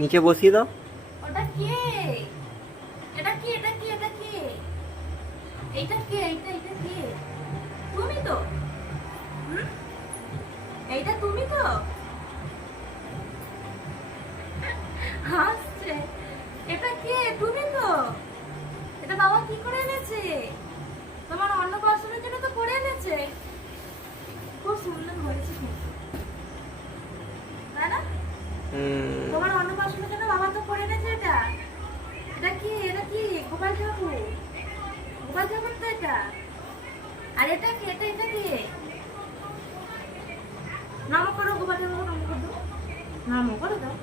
নিচে বসিয়ে দাও। ওটা কে? এটা কি? এটা কি? এটা কি? এইটা কে? এইটা কে? তুমি তো? এইটা তুমি তো? হাসছে। এটা কে? তুমি তো? এটা বাবা কি করে এনেছে? তোমার অন্নপ্রাশনের জন্য তো করে এনেছে। খুব সুন্দর হয়েছে কিন্তু। তাই না? হুম, তোমার জন্য বাবা তো করে এনেছে এটা। এটা কি? এটা কি? গোপাল ঠাকুর? গোপাল ঠাকুর তো এটা। আর এটা কি? এটা এটা কি? নাম করো গোপাল ঠাকুর নাম করো নাম করে দাও।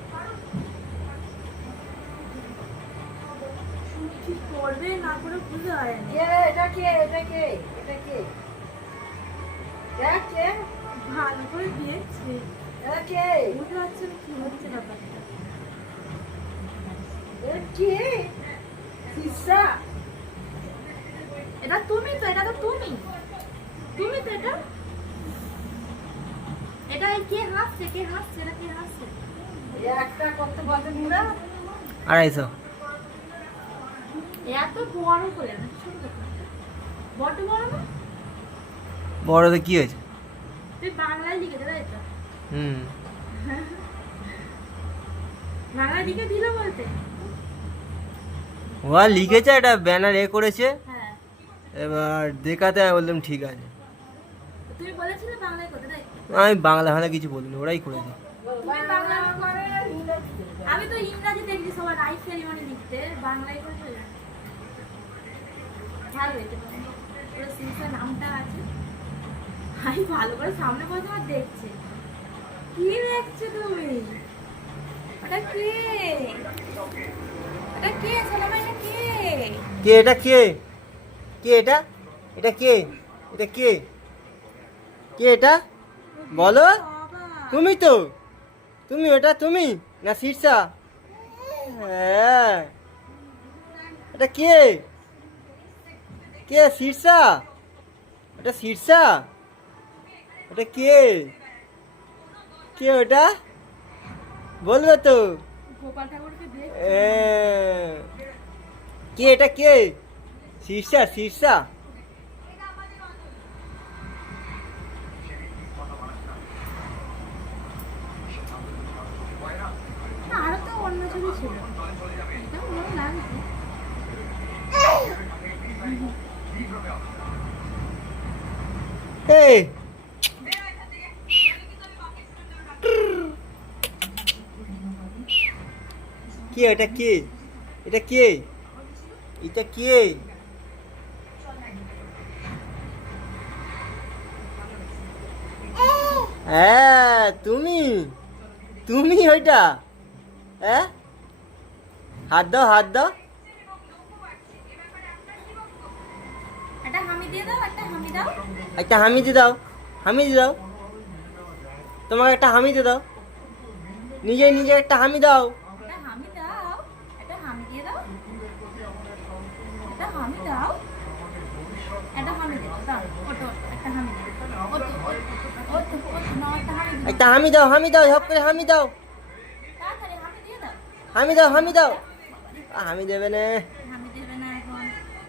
কি করবে না করে বুঝে হয়। এটা কে? এটা কে? এটা কে? ভালো করে দিয়েছে। এটা কে? বুঝতে পারছ না কি হচ্ছে ব্যাপারটা। কে? সিসা? এটা তুমি তো এটা তো তুমি। তুমি তো এটা? এটা কে হাসছে কে হাসছে এটা কে হাসছে? একটা কত বাজে মুড়া আড়াইশো। এত বড় করে না ছোট করে। বড্ড বড় না? বড়তে কি হয়েছে? তুই বাংলায় লিখে দে তো? হুম। বাংলায় লিখে দিল বলতে? ও লিখেছে একটা ব্যানার এ করেছে। হ্যাঁ। এবার দেখাতে আমি বললাম ঠিক আছে? আমি বাংলা ভাঙা কিছু বলিনি ওরাই করেছে। করে আমি তো ইংরাজি দেখছি সবার রাইট সেরিমনি লিখতে বাংলায় করে ভালো হয়েছে পুরো সিরিজের নামটা আছে। আমি ভালো করে সামনে বসে আমার দেখছে। কি দেখছ তুমি? ওটা কে? কে? এটা কে? কে এটা? এটা কে? এটা কে? কে এটা? বলো। তুমি তো। তুমি ওটা তুমি না শীর্ষা হ্যাঁ। এটা কে? কে শীর্ষা এটা শীর্ষা ওটা কে? কে ওটা? বলবে তো। কে এটা কে? শীর্ষা শীর্ষা। আরও কে এটা কে? এটা কে? এটা কে? হ্যাঁ তুমি? তুমি ওইটা? হ্যাঁ? হাত দাও হাত দাও। একটা হামি দিয়ে দাও হামি হামিদি দাও তোমাকে একটা হামিদি দাও। নিজে নিজে একটা হামি দাও। একটা হামি দাও। একটা হামি দাও দাও ওটো একটা হামি দাও ওটো ওটো ওটো ওটো একটা হামি দাও। একটা হামি দাও হামি দাও সব করে হামি দাও। তাড়াতাড়ি হামি দিয়ে দাও। হামি দাও হামি দাও। হামি দেবে না।